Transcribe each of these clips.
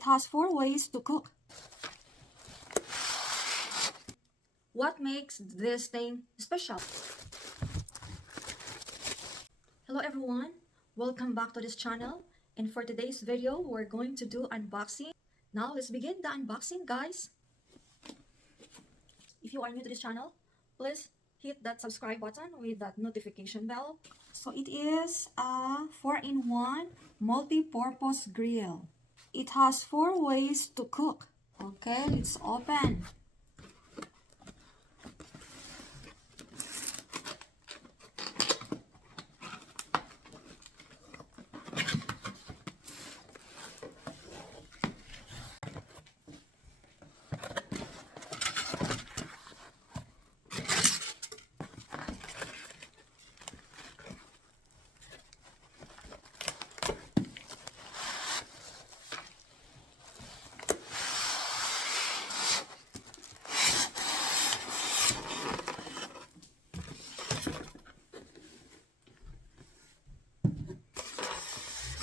It has 4 ways to cook. What makes this thing special? Hello everyone, welcome back to this channel, and for today's video we're going to do unboxing. Now let's begin the unboxing, guys. If you are new to this channel, please hit that subscribe button with that notification bell. So it is a 4-in-1 multi-purpose grill. It has 4 ways to cook. Okay, let's open.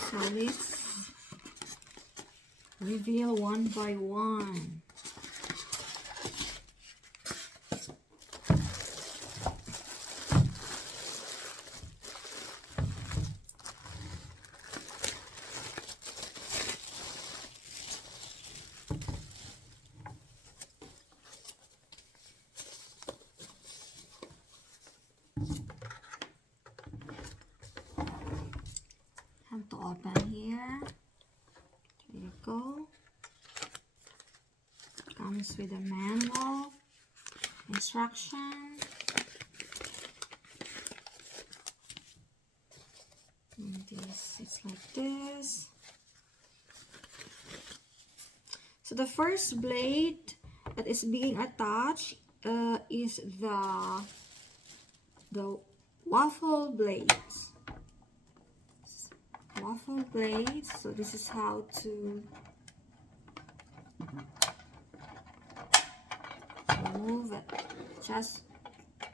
So let's reveal one by one. Have to open here. There you go. Comes with a manual, instruction, and this it's like this. So the first blade that is being attached is the waffle blades. Waffle blades. So this is how to remove it. Just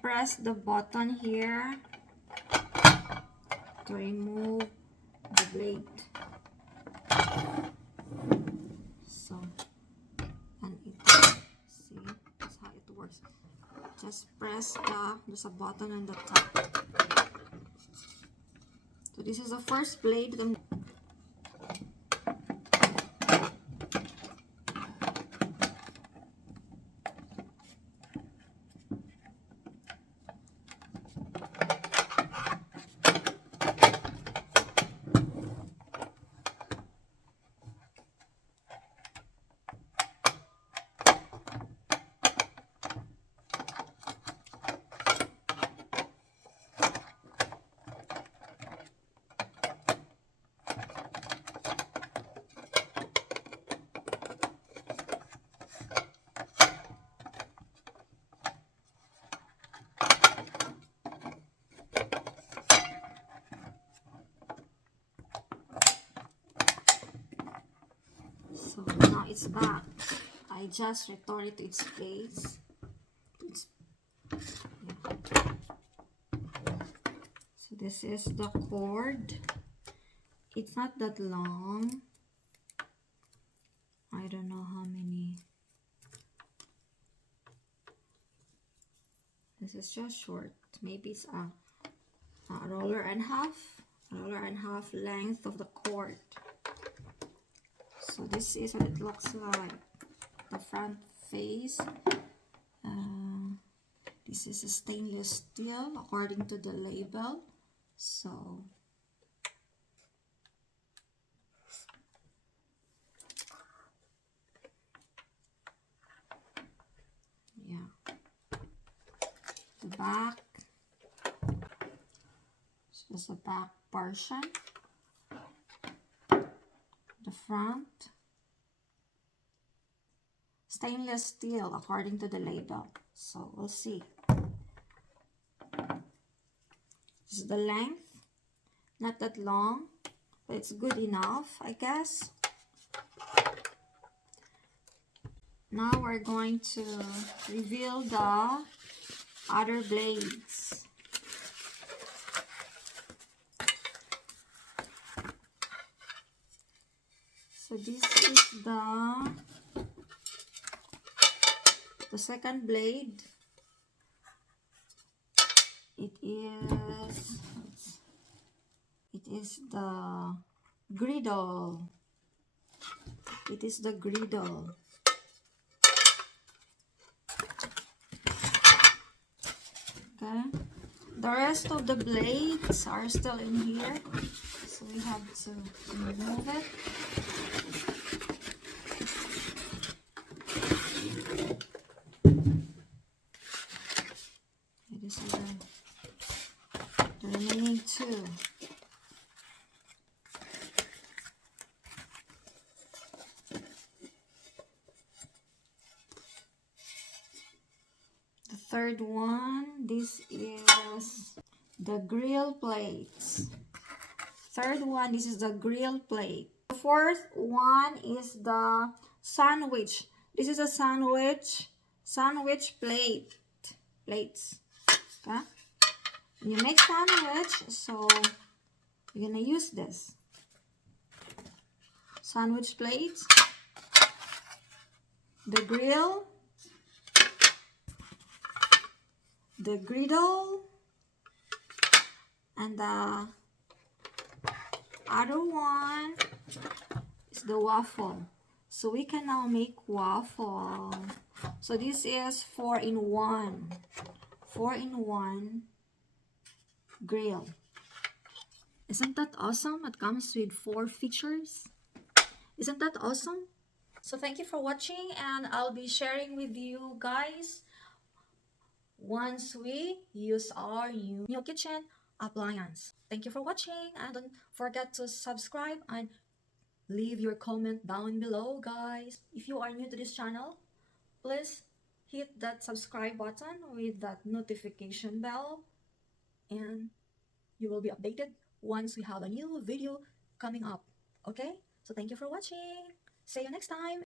press the button here to remove the blade. So, and see, that's how it works. Just press there's a button on the top. So this is the first blade. So now it's back. I just returned it to its place. So this is the cord. It's not that long. I don't know how many. This is just short. Maybe it's a roller and half length of the cord. So this is what it looks like, the front face. This is a stainless steel according to the label. So yeah, the back. So this is the back portion. The front, stainless steel according to the label. So we'll see. This is the length, not that long, but it's good enough, I guess. Now we're going to reveal the other blades. So this is the second blade. It is the griddle. It is the griddle. Okay. The rest of the blades are still in here, so we have to remove it. This is the remaining two. The third one, this is the grill plates. Third one, this is the grill plate. The fourth one is the sandwich. This is a sandwich plates. Okay? When you make sandwich, so you're gonna use this sandwich plates, the grill, the griddle, and the other one is the waffle. So we can now make waffle. So this is 4-in-1 grill. Isn't that awesome? It comes with 4 features. Isn't that awesome? So thank you for watching, and I'll be sharing with you guys once we use our new kitchen appliance. Thank you for watching, and don't forget to subscribe and leave your comment down below, guys. If you are new to this channel, please hit that subscribe button with that notification bell, and you will be updated once we have a new video coming up. Okay? So thank you for watching. See you next time.